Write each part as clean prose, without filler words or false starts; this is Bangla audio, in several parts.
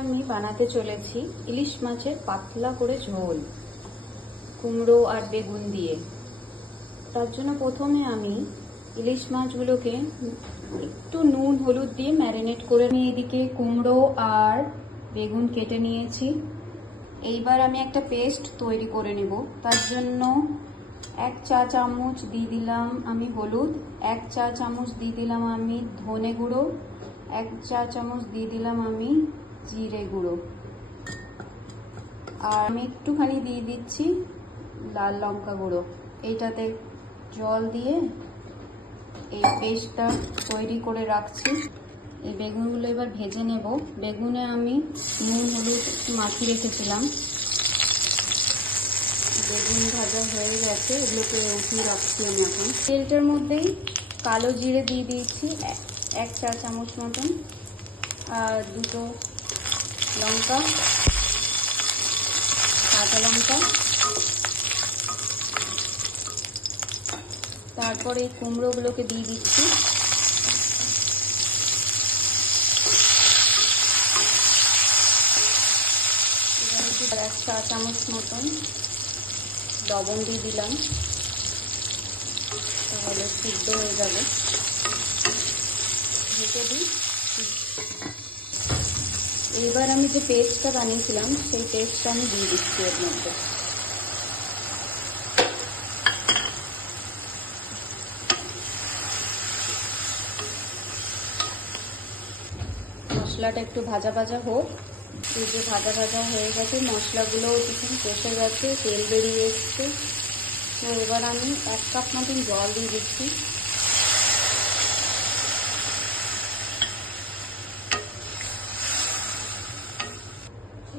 আমি বানাতে চলেছি ইলিশ মাছের পাতলা করে ঝোল কুমড়ো আর বেগুন দিয়ে। তার জন্য প্রথমে আমি ইলিশ মাছগুলোকে একটু নুন হলুদ দিয়ে ম্যারিনেট করে নিয়ে এদিকে কুমড়ো আর বেগুন কেটে নিয়েছি। এইবার আমি একটা পেস্ট তৈরি করে নেব। তার জন্য 1 চা চামচ দিয়ে দিলাম আমি হলুদ, 1 চা চামচ দিয়ে দিলাম আমি ধনে গুঁড়ো, 1 চা চামচ দিয়ে দিলাম আমি জিরে গুঁড়ো, আর আমি একটুখানি দিয়ে দিচ্ছি লাল লঙ্কা গুঁড়ো। এইটাতে জল দিয়ে এই পেস্টটা তৈরি করে রাখছি। এই বেগুনগুলো এবার ভেজে নেব। বেগুনে আমি নুন হলুদ মাখিয়ে রেখেছিলাম। বেগুন ভাজা হয়ে গেছে, এগুলোকে উঠিয়ে রাখছি আমি এখন। তেলটার মধ্যেই কালো জিরে দিয়ে দিয়েছি 1 চা চামচ মতন, আর 2 লঙ্কা, কাঁচা লঙ্কা। তারপরে এই কুমড়োগুলোকে দিয়ে দিচ্ছি। এবার 1 চা চামচ মতন লবণ দিয়ে দিলাম, তাহলে সিদ্ধ হয়ে যাবে। ঢেকে দিই। এবার আমি যে পেস্টটা বানিয়েছিলাম সেই পেস্টটা আমি দিয়ে দিচ্ছি এর মধ্যে। মশলাটা একটু ভাজা ভাজা হোক। এই যে ভাজা ভাজা হয়ে গেছে, মশলাগুলো কিছু কষে গেছে, তেল বেরিয়ে এসছে। তো এবার আমি 1 কাপ মতন জল দিয়ে দিচ্ছি।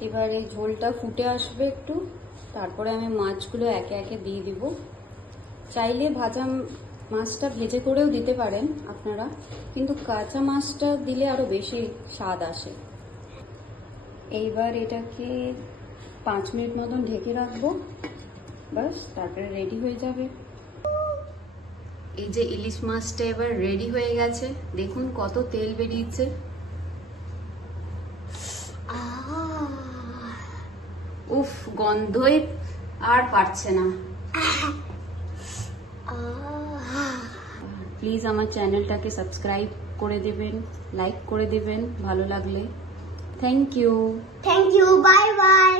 এবার এই ঝোলটা ফুটে আসবে একটু, তারপরে আমি মাছগুলো একে একে দিয়ে দিব। চাইলে ভাজা মাছটা ভেজে করেও দিতে পারেন আপনারা, কিন্তু কাঁচা মাছটা দিলে আরো বেশি স্বাদ আসে। এইবার এটাকে 5 মিনিট মতন ঢেকে রাখবো, বাস তারপরে রেডি হয়ে যাবে। এই যে ইলিশ মাছটা এবার রেডি হয়ে গেছে, দেখুন কত তেল বেরিয়েছে। উফ, গন্ধই আর পারছে না। প্লিজ আমার চ্যানেলটাকে সাবস্ক্রাইব করে দেবেন, লাইক করে দেবেন ভালো লাগলে। Thank you. Bye by.